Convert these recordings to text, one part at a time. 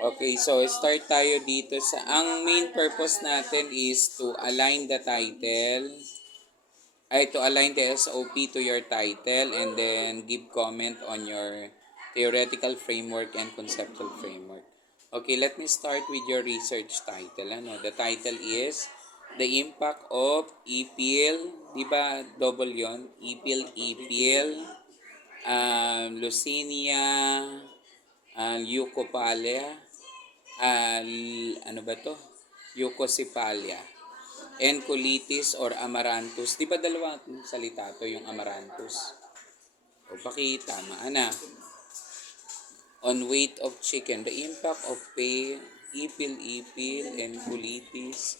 Okay, so start tayo dito sa ang main purpose natin is to align the title to align the SOP to your title and then give comment on your theoretical framework and conceptual framework. Okay, let me start with your research title. Ano? The title is The Impact of EPL, di ba double yon? EPL, Leucemia, Leukoplakia, ano ba to? Leukocephalia, and colitis or amaranthus. Di ba dalawang salita to yung amaranthus? O pakitama, ana. On weight of chicken, the impact of ipil, and colitis.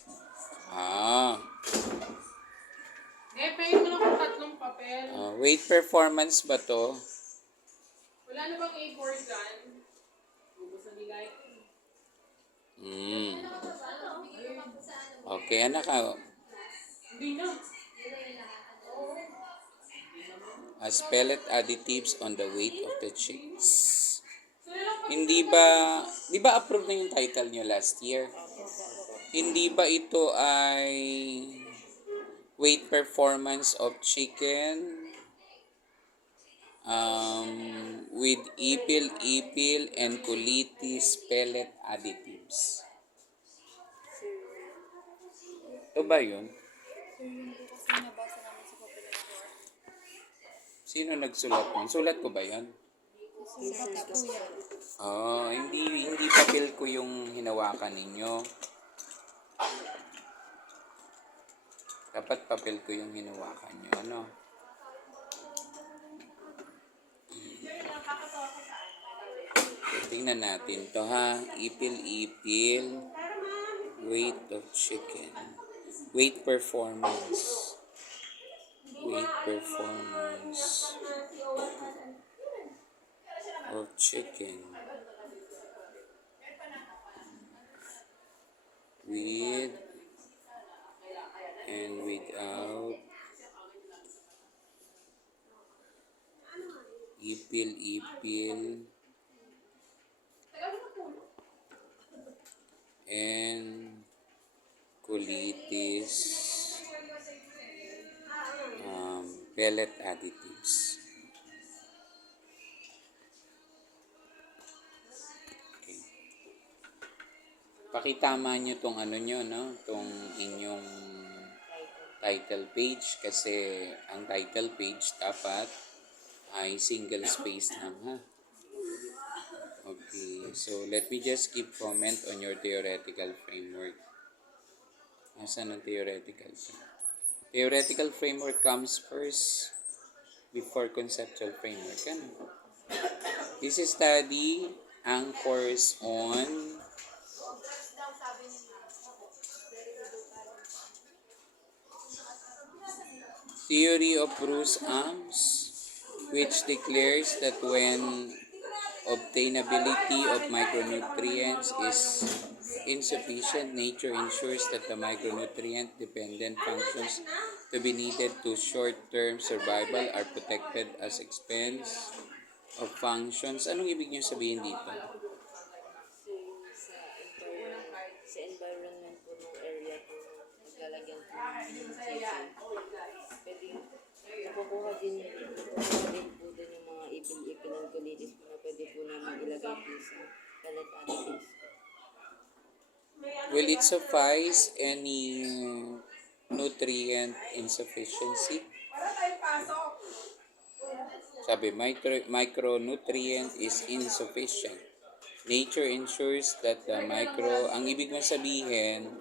Payin mo lang kung tatlong papel. Weight performance ba to? Wala na bang A4 dyan? Bubos na nila ito. Okay, anak ka. Hindi na. As pellet additives on the weight of the chicks. Hindi di ba approve na yung title nyo last year? Hindi ba ito ay weight performance of chicken with ipil, and colitis pellet additives? Ito ba yun? Sino nagsulat nun? Sulat ko ba yun? Hindi papel ko yung hinawakan ninyo. Dapat papel ko yung hinawakan nyo, ano? Tingnan natin to ha. Ipil, weight of chicken. Weight performance of chicken with and without ipil and colitis pellet additives. Okay. Pakitama nyo tong ano nyo, no? Tong inyong title page kasi ang title page dapat ay single space lang, ha? Okay, so let me just give comment on your theoretical framework. Nasaan ang theoretical framework? Theoretical framework comes first before conceptual framework. Ano? This is study anchors on theory of Bruce Arms, which declares that when obtainability of micronutrients is insufficient, nature ensures that the micronutrient-dependent functions to be needed to short-term survival are protected as expense of functions. Anong ibig niyo sabihin dito? Sa environment po ng area po maglalagyan po ng pwede nakukuha din po din yung mga ipil-ipil ng colitis po na pwede po namin ilagay po sa pellet additives. Will it suffice any nutrient insufficiency? Sabi, micronutrient is insufficient. Nature ensures that the ang ibig mong sabihin,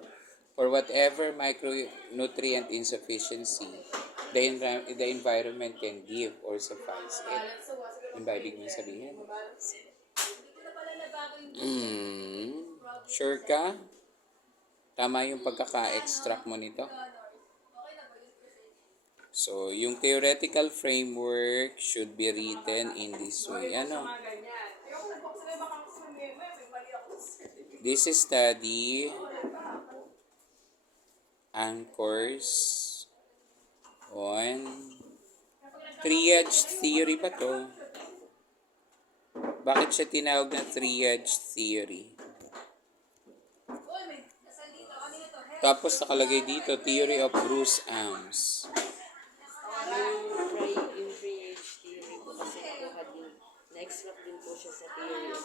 for whatever micronutrient insufficiency, the environment can give or suffice it. Yung ba ibig mong sabihin? Sure ka? Tama yung pagkaka-extract mo nito? So, yung theoretical framework should be written in this way. Ano? This is study anchors on triage theory ba to? Bakit siya tinawag na triage theory? Tapos nakalagay dito, theory of Bruce Ams. Yung free age theory po kasi nakuha din, na-extract din po siya sa theory of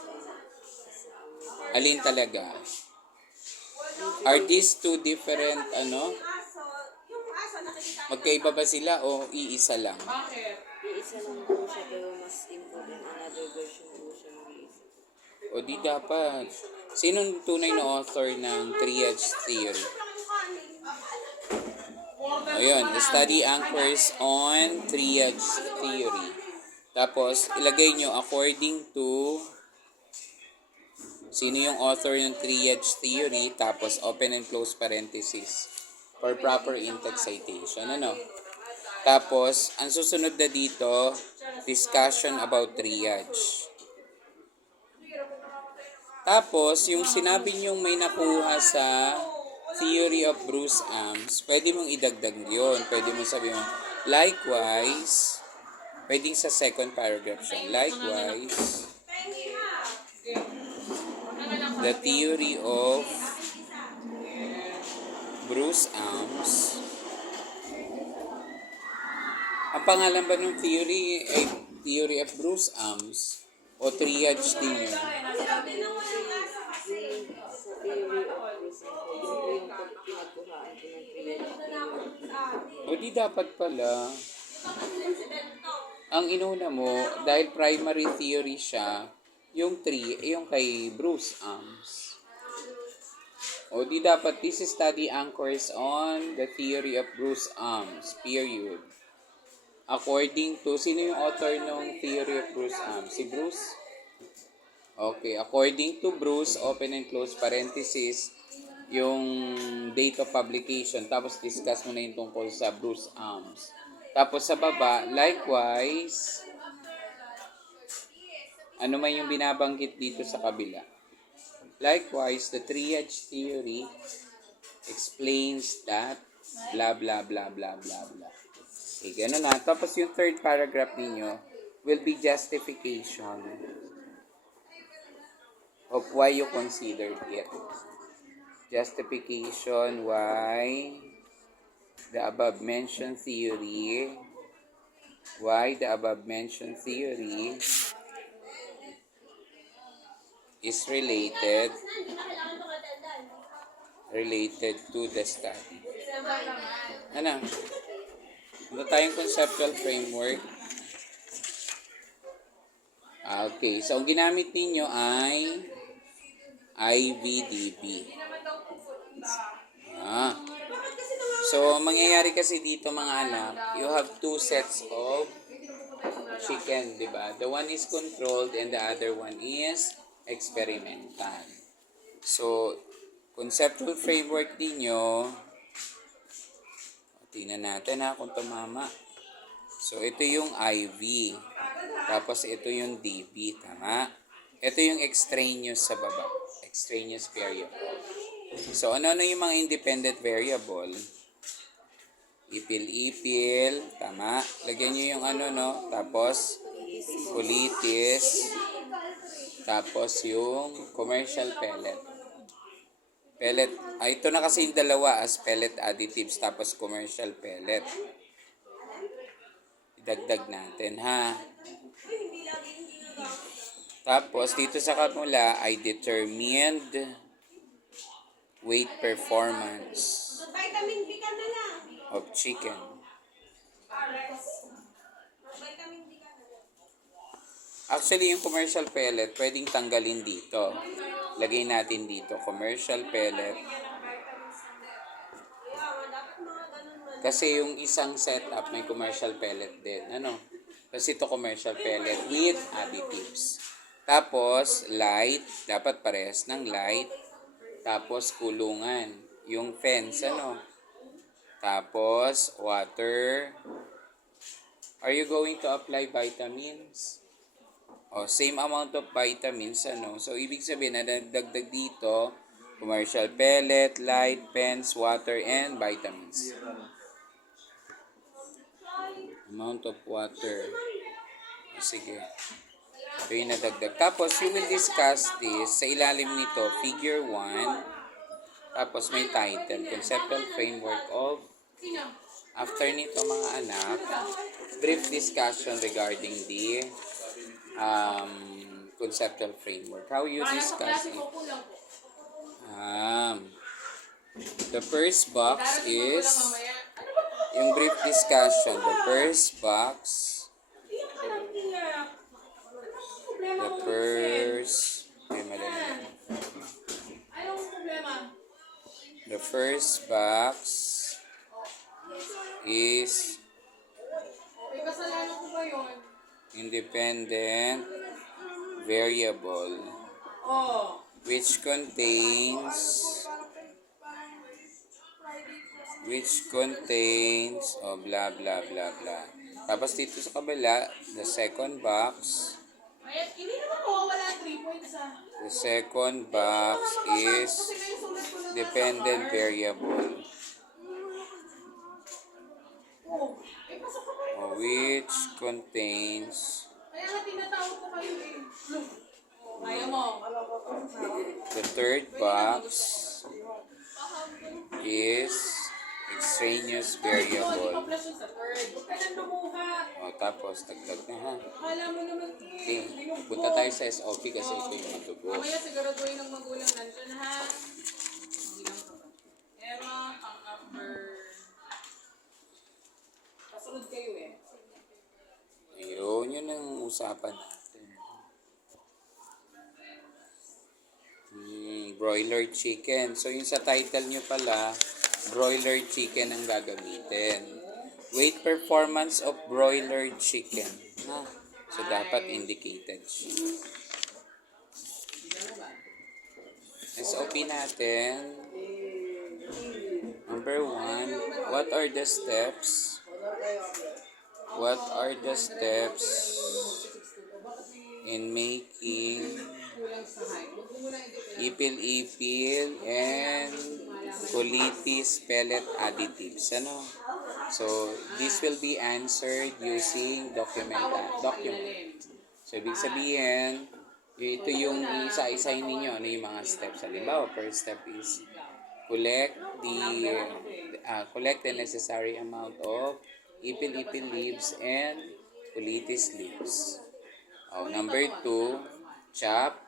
Alin talaga? Are these two different, magkaiba ba sila o iisa lang? Bakit? Iisa lang po siya pero mas important another version po siya ng isa. O di dapat. Sinong tunay na author ng triage theory? Ayun, the study anchors on triage theory. Tapos, ilagay nyo according to sino yung author ng triage theory, tapos open and close parenthesis for proper in-text citation. Tapos, ang susunod na dito, discussion about triage. Tapos, yung sinabi niyong may nakuha sa theory of Bruce Ams, pwede mong idagdag yun. Pwede mong sabihin mo, likewise, pwedeng sa second paragraph siya. Likewise, the theory of Bruce Ams. Ang pangalan ba ng theory ay theory of Bruce Ams o triage din yun? Sa theory of Bruce, yung pinagkuhaan ko ng free age theory. O di dapat pala. Ang inuna mo, dahil primary theory siya, yung kay Bruce Ams. O di dapat, this study anchors on the theory of Bruce Ams, period. According to, sino yung author ng theory of Bruce Ams? Si Bruce? Okay, according to Bruce, open and close parenthesis, yung date of publication, tapos discuss mo na yung tungkol sa Bruce Ams. Tapos sa baba, likewise, ano man yung binabanggit dito sa kabila. Likewise, the triage theory explains that blah blah blah blah blah blah. Okay, gano'n na. Tapos yung third paragraph ninyo will be justification of why you considered it. Justification why the above mentioned theory is related to the study. Ano tayong conceptual framework? Okay, so ang ginamit ninyo ay IVDB. So, mangyayari kasi dito mga anak, you have two sets of chicken, di ba? The one is controlled and the other one is experimental. So, conceptual framework ninyo, tingnan natin kung tumama. So, ito yung IV. Tapos, ito yung DB. Tama? Ito yung extraneous sa baba. Extraneous variable. So, ano yung mga independent variable? Ipil-ipil. Tama? Lagyan nyo yung Tapos, colitis. Tapos, yung commercial pellet. Ito na kasi yung dalawa as pellet additives. Tapos, commercial pellet. Idagdag natin, Tapos, dito sa kamula ay determined weight performance of chicken. Actually, yung commercial pellet, pwedeng tanggalin dito. Lagay natin dito, commercial pellet. Kasi yung isang setup may commercial pellet din. Kasi ito commercial pellet with additives. Tapos, light. Dapat parehas ng light. Tapos, kulungan. Yung fence, Tapos, water. Are you going to apply vitamins? Same amount of vitamins, So, ibig sabihin, nadagdag dito, commercial pellet, light, fence, water, and vitamins. Amount of water. Sige. Ito yung nadagdag. Tapos, you will discuss this sa ilalim nito, figure 1. Tapos may title, Conceptual Framework of. Sino? After nito mga anak, brief discussion regarding the conceptual framework. How you Baka nasa discuss klase it? ko, kulang po. Um, the first box Darating mo is lang mamaya. Ano ba? yung brief discussion. The first box, Iyak ka lang, iyak. Anong problema the mo, Vincent? first, ay mali na. Anong problema? The first box is Okay, kasalanan ko ba yun? independent variable Oh. which contains blah blah blah blah. Tapos dito sa kabila, the second box, Ay, hindi naman mawawala 3 points the second box is Kasi kayo sulat ko na nga dependent sa bar. variable Oh, pasok ka pa rin. which contains Kaya nga tinatawag ko kayo eh. Kaya mo. the third box is extraneous Hindi variable. pa plus yun sa third. Huwag ka nang lumuha. Tapos dagdag na ha. Akala mo naman Okay, binugbog. punta tayo sa SOP kasi ito yung madugo. Mamaya siguraduhin ng magulang nandyan ha. Bilang ka ba? Emma, ang number. Kasunod kayo eh. Ayun, yun ang usapan natin. Broiler chicken. So, yung sa title nyo pala, broiler chicken ang gagamitin. Weight performance of broiler chicken. Ha? So, dapat indicated siya. SOP natin. Number 1, what are the steps? What are the steps in making ipil-ipil and colitis pellet additives? Ano? So, this will be answered using document. So, ibig sabihin, ito yung isa-isahin ninyo. Ano yung mga steps? Halimbawa, first step is collect the necessary amount of ipil-ipil leaves and colitis leaves. Number 2, chop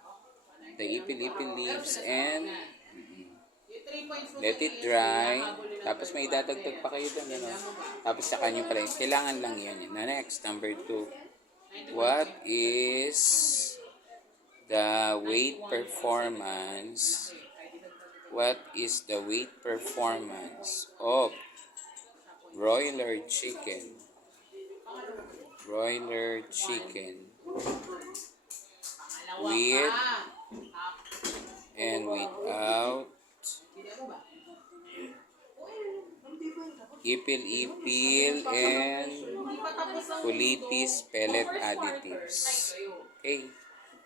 the ipil-ipil leaves and let it dry. Tapos may dadagdag pa kayo doon. Ano? Tapos saka nyo pala. Kailangan lang yan. Next, number 2. What is the weight performance? What is the weight performance of broiler chicken? Broiler chicken with and without ipil-ipil and colitis pellet additives. Okay.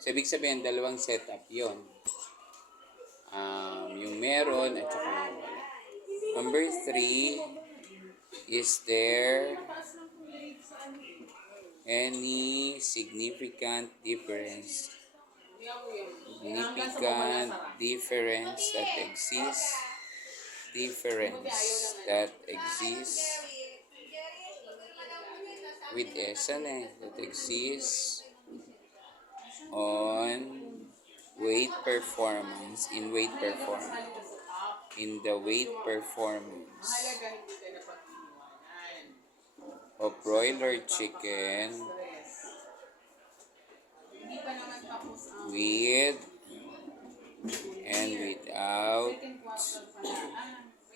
So, ibig sabihin, dalawang setup yon. Yung meron at saka yung wala. Number 3, is there any significant difference that exists with that exists on weight performance in the weight performance of broiler chicken with and without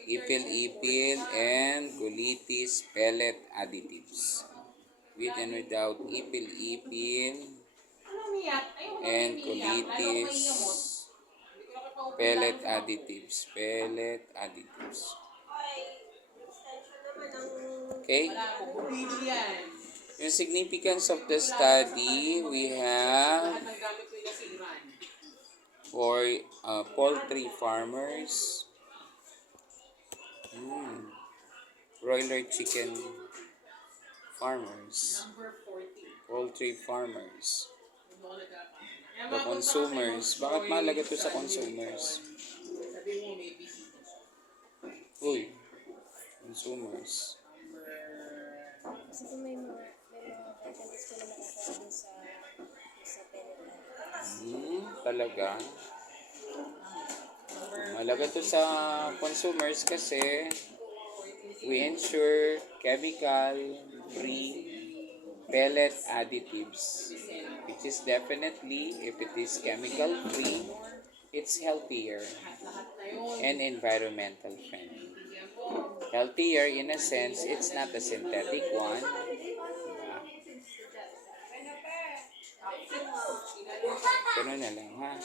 ipil-ipil and colitis pellet additives. With and without ipil-ipil and colitis pellet additives. Okay? Yung significance of the study, we have for poultry farmers, broiler chicken farmers, poultry farmers, the consumers. Bakit mahalaga to sa consumers? Uy, consumers. Kasi po may mga vitamins po na nakukuha din sa pellet Talaga. Malaga to sa consumers kasi we ensure chemical-free pellet additives, which is definitely, if it is chemical-free, it's healthier and environmental friendly. Healthier in a sense, it's not a synthetic one. Diba? Pero na lang, ha?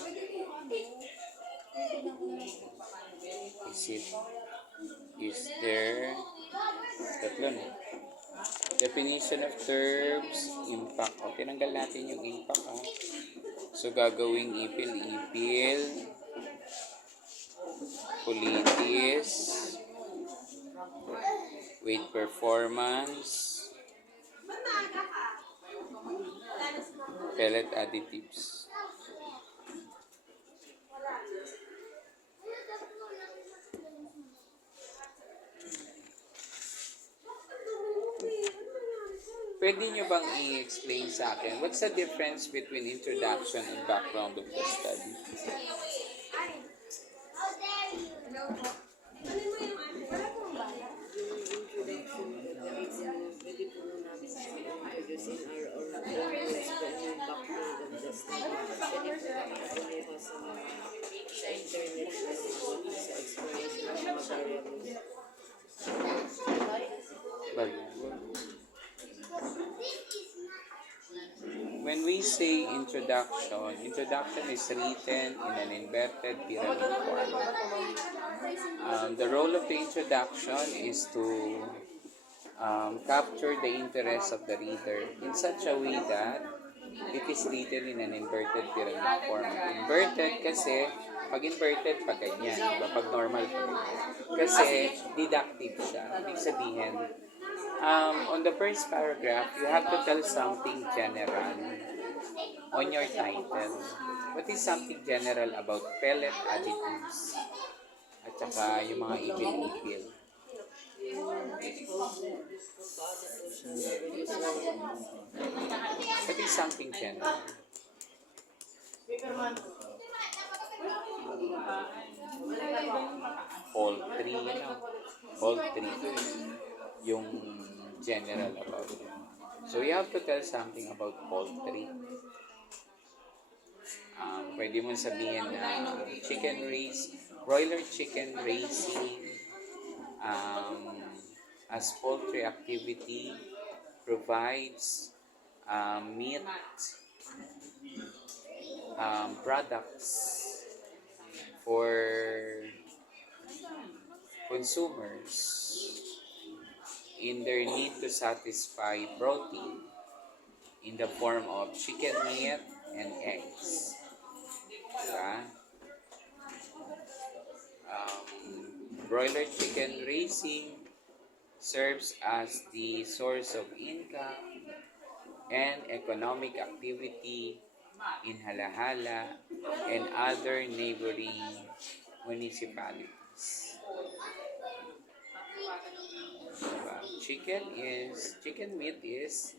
Is there, tatlo na. Definition of terms, impact. O, tinanggal natin yung impact, ha? So, gagawing ipil-ipil, kulitis, weight performance, pellet additives. Pwede nyo bang i-explain sa akin what's the difference between introduction and background of the study? Pwede po namin siya introduce in our own language, but yung background of the study, pwede po namin kumuha sa internet, pwede po sa exploration ng mga variables. When we say introduction is written in an inverted pyramid form. The role of the introduction is to capture the interest of the reader in such a way that it is written in an inverted pyramid form. Inverted kasi, pag inverted, pag ganyan. Diba? Pag normal, pag ganyan. Kasi deductive siya. Ibig sabihin, on the first paragraph, you have to tell something general on your title. What is something general about pellet additives? At saka yung mga ipil-ipil. What is something general? Poultry, poultry. Yung general about it. So you have to tell something about poultry. Pwede mo sabihin na broiler chicken raising as poultry activity provides meat products for consumers in their need to satisfy protein in the form of chicken meat and eggs. Diba? Broiler chicken raising serves as the source of income and economic activity in Halahala and other neighboring municipalities. Diba? Chicken meat is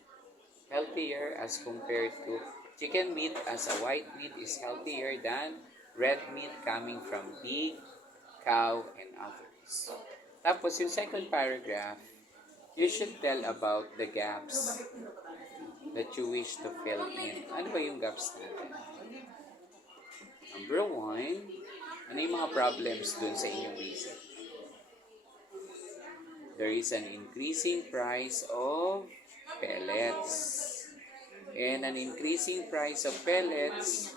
healthier as compared to chicken meat as a white meat is healthier than red meat coming from pig, cow, and others. Tapos yung second paragraph, you should tell about the gaps that you wish to fill in. Ano ba yung gaps natin? Number 1, ano yung mga problems dun sa inyong research? There is an increasing price of pellets. And an increasing price of pellets,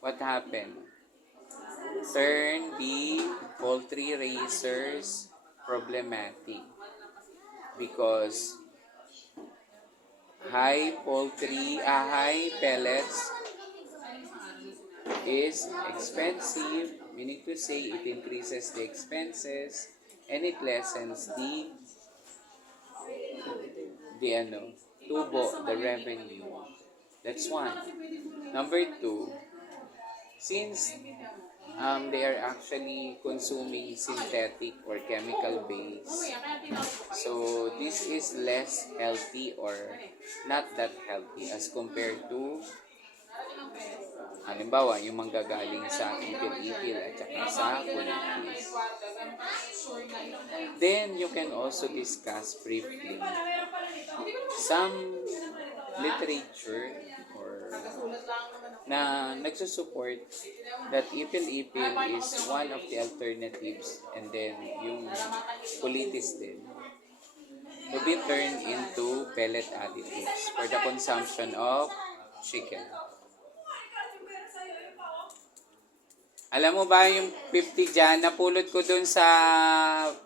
what happened? Turn the poultry raisers problematic because high pellets is expensive, meaning to say it increases the expenses and it lessens the revenue. That's one. Number 2, since they are actually consuming synthetic or chemical base. Kaya tinawag ko kayo. So, this is less healthy or not that healthy as compared to halimbawa, yung manggagaling sa ipil-ipil at saka sa kulitis. Then, you can also discuss briefly some literature or na nagsusupport that ipil-ipil is one of the alternatives, and then yung kulitis din to be turned into pellet additives for the consumption of chicken. Alam mo ba yung 50 dyan, napulot ko dun sa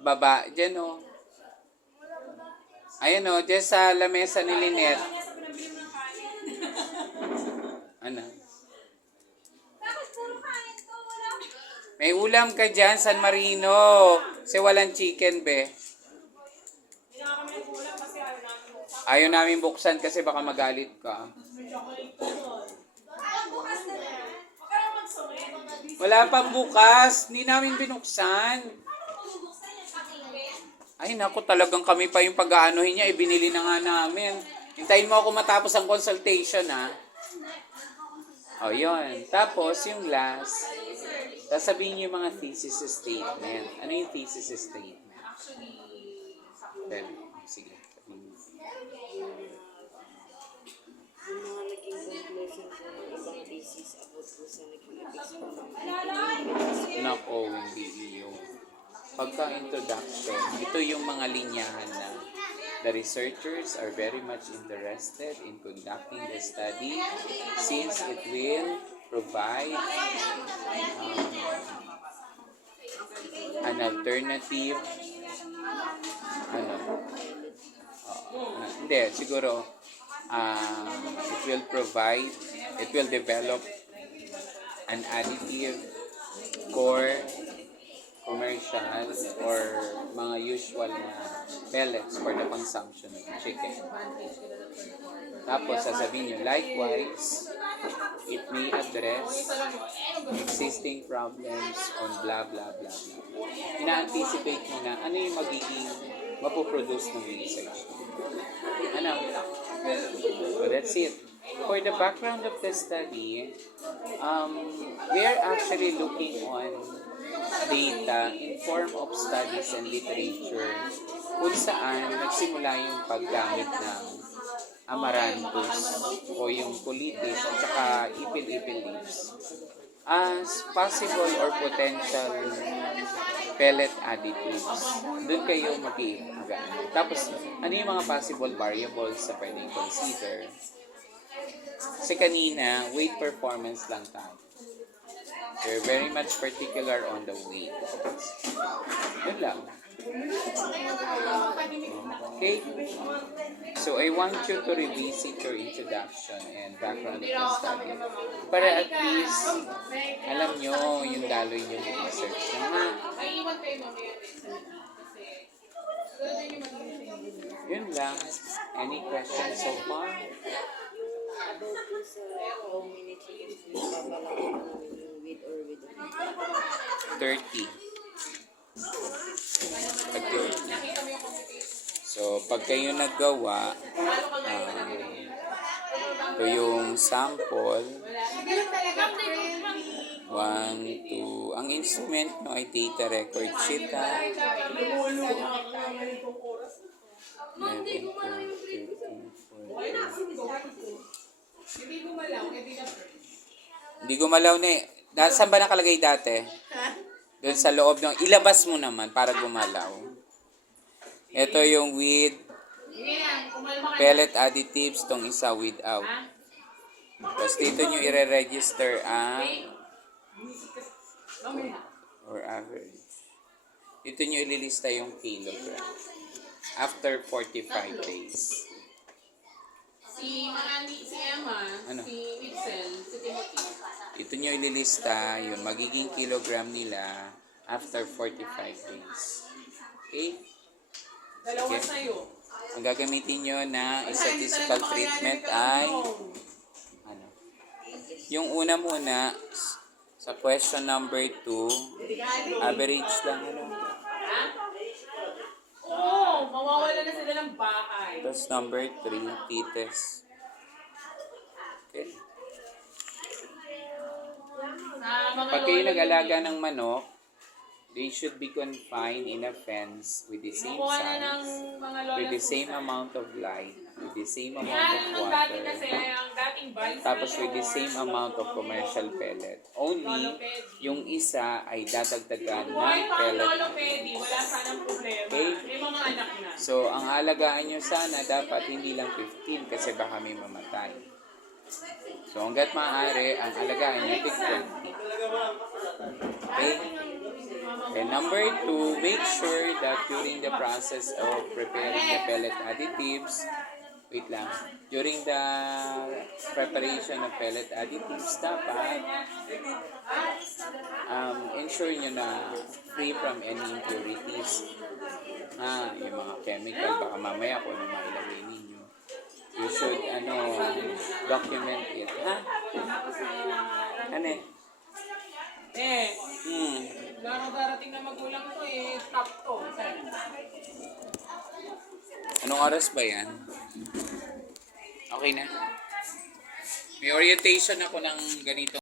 baba, dyan o. Ayan o, dyan sa lamesa ni Lynette. Ano? May ulam ka dyan, San Marino. Kasi walang chicken, be. Ayaw namin buksan kasi baka magalit ka. Wala pang bukas. Hindi namin binuksan. Ay, naku, talagang kami pa yung pag-aanuhin niya. Ibinili na nga namin. Hintayin mo ako matapos ang consultation, ha? O, yun. Tapos, yung last, sasabihin niyo yung mga thesis statement. Ano yung thesis statement? Then, sige. Sabihin niyo. Yung mga naging conclusion po ng ibang thesis about po sa naging effects po ng Nako, hindi iyo. Pagka-introduction, ito yung mga linyahan na the researchers are very much interested in conducting the study since it will provide an alternative hindi, siguro it will develop an additive for commercial or mga usual na pellets for the consumption of chicken. Tapos sasabihin nyo, likewise, it may address existing problems on blah blah blah blah. Ina-anticipate mo na ano yung magiging mapoproduce ng research. Ano? So that's it. For the background of the study, we are actually looking on data in form of studies and literature kung saan nagsimula yung paggamit ng amaranthus o yung kulitis at saka ipil-ipil leaves as possible or potential pellet additives. Doon kayo mag-i-agaan. Tapos, ano yung mga possible variables sa pwedeng consider? Kasi kanina, weight performance lang tayo. We're very much particular on the weight. Yun lang. Okay? So, I want you to revisit your introduction and background of the study. Para at least, alam nyo yung daloy nyo ng research. Ay, iwan kayo mamaya din. Kasi, siguro din yung mag-iisip. Yun lang. Any questions so far? about po sa how many chickens po papalaki namin yung with or without. 30. Pag 30. So, pag kayo naggawa, ito yung sample. 1, 2. Ang instrument nyo ay data record sheet, ha? 11, 12, 13, 14. Hindi gumalaw, hindi na first. Hindi gumalaw na eh. Saan ba nakalagay dati? Doon sa loob ng... Ilabas mo naman para gumalaw. Ito yung with pellet additives, tong isa without. Tapos dito nyo i-register ang or average. Dito nyo ililista yung kilogram. After 45 days. Si Marani, si Emma, Ano? si Witzel, si Timothy. Ito nyo ililista, yung magiging kilogram nila after 45 days. Okay? Dalawa Sige. sa'yo. Ang gagamitin nyo na statistical treatment ay ano? Yung una muna, Sa question number 2, average lang ano. Ha? Oo, mawawala na sila ng bahay. Tapos number 3, t-test. Okay. Sa mga Pag kayo lolo nag-alaga ninyo, ng manok, they should be confined in a fence with the same Kumukuha na ng size, mga lola with the same Susan. amount of light, with the same amount Yan, of nung dati kasi, water, ang dating vice tapos with the mayor, same amount of commercial pellet. Only, yung isa ay dadagdagan ng buhay pa ang pellet. lolo Pedi, wala sanang problema. Okay. May mga anak na. So, ang alagaan nyo sana dapat hindi lang 15 kasi baka may mamatay. So, hanggat maaari, ang alagaan nyo 20. Okay? And number 2, make sure that during the process of preparing the pellet additives, wait lang, during the preparation of pellet additives, dapat ensure nyo na free from any impurities. Yung mga chemical, baka mamaya kung ano mailagay ninyo. You should, document it. Ano eh? Darating na magulang ko top to. Anong oras ba yan? Okay na. May orientation ako ng ganito.